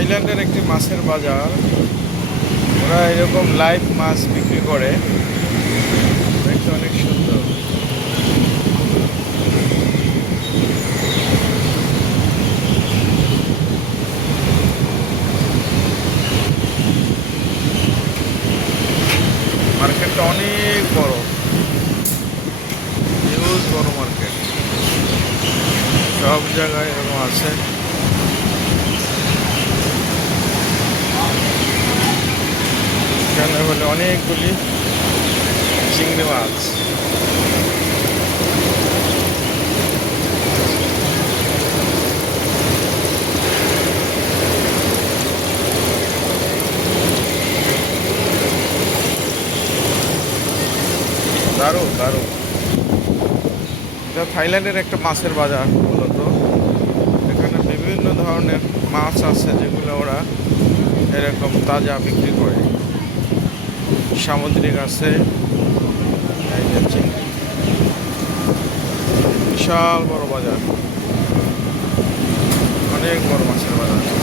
থাইল্যান্ডের একটি মাছের বাজার। ওরা এরকম লাইভ মাছ বিক্রি করে, দেখতে অনেক সুন্দর। মার্কেটটা অনেক বড়, হিউজ বড় মার্কেট, সব জায়গায় এরকম আছে। এখানে হলে অনেকগুলি চিংড়ি মাছ। দারুণ দারুণ। এটা থাইল্যান্ডের একটা মাছের বাজার মূলত। এখানে বিভিন্ন ধরনের মাছ আছে যেগুলো ওরা এরকম তাজা বিক্রি করে। সামুদ্রিক আছে, এই যে চিংড়ি। বিশাল বড় বাজার, অনেক বড় মাছের বাজার।